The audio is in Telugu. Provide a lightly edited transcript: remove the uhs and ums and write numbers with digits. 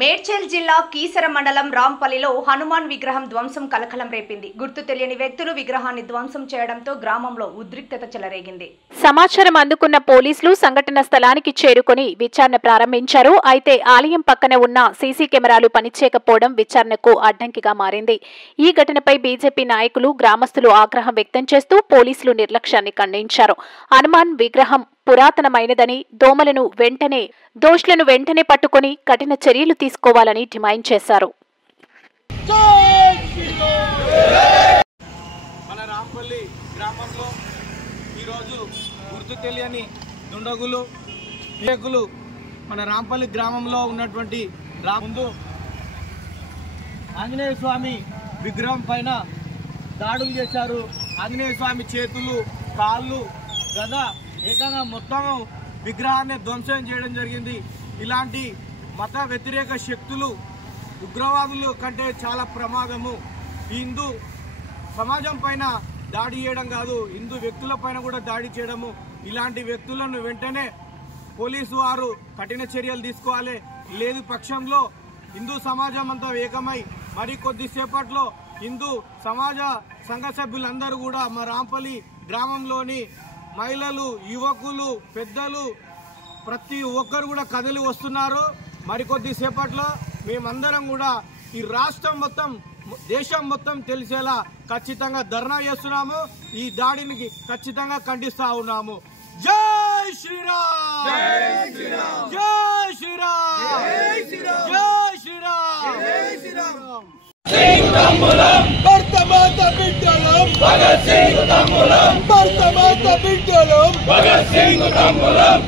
మేడ్చల్ జిల్లా కీసర మండలం రాంపల్లిలో హనుమాన్ విగ్రహం ధ్వంసం కలకలం రేపింది. గుర్తు తెలియని వ్యక్తులు విగ్రహాన్ని ధ్వంసం చేయడంతో గ్రామంలో ఉద్రిక్తత చెలరేగింది. సమాచారం అందుకున్న పోలీసులు సంఘటన స్థలానికి చేరుకొని విచారణ ప్రారంభించారు. అయితే ఆలయం పక్కన ఉన్న సీసీ కెమెరాలు పనిచేయకపోవడం విచారణకు అడ్డంకిగా మారింది. ఈ ఘటనపై బీజేపీ నాయకులు, గ్రామస్తులు ఆగ్రహం వ్యక్తం చేస్తూ పోలీసులు నిర్లక్ష్యాన్ని ఖండించారు. హనుమాన్ విగ్రహం పురాతనమైనదని, దోషులను వెంటనే పట్టుకొని కఠిన చర్యలు తీసుకోవాలని డిమాండ్ చేశారు. మన రాంపల్లి గ్రామంలో ఈరోజు గుర్తు తెలియని దుండగులు మన రాంపల్లి గ్రామంలో ఉన్నటువంటి ముందు ఆంజనేయ స్వామి విగ్రహం పైన దాడులు చేశారు. ఆంజనేయ స్వామి చేతులు, కాళ్ళు, గద ఏకంగా మొత్తం విగ్రహాన్ని ధ్వంసం చేయడం జరిగింది. ఇలాంటి మత వ్యతిరేక శక్తులు ఉగ్రవాదులు కంటే చాలా ప్రమాదము. ఈ హిందూ సమాజం పైన దాడి చేయడం కాదు, హిందూ వ్యక్తుల పైన కూడా దాడి చేయడము. ఇలాంటి వ్యక్తులను వెంటనే పోలీసు వారు కఠిన చర్యలు తీసుకోవాలి. లేదు పక్షంలో హిందూ సమాజం అంతా ఏకమై మరి కొద్దిసేపట్లో హిందూ సమాజ సంఘ సభ్యులందరూ కూడా మా రాంపల్లి గ్రామంలోని మహిళలు, యువకులు, పెద్దలు ప్రతి ఒక్కరు కూడా కదిలి వస్తున్నారు. మరికొద్ది సేపట్లో మేమందరం కూడా ఈ రాష్ట్రం మొత్తం, దేశం మొత్తం తెలిసేలా ఖచ్చితంగా ధర్నా చేస్తున్నాము. ఈ దాడిని ఖచ్చితంగా ఖండిస్తా ఉన్నాము. జై శ్రీరామ్, జై శ్రీరామ్, జై శ్రీరామ్, జై శ్రీరామ్, జై శ్రీరామ్, జై శ్రీరామ్. భరతమాత బిడ్డలం భగత్ సింగ్ తమ్ములం, భరతమాత బిడ్డలం భగత్ సింగ్ తమ్ములం.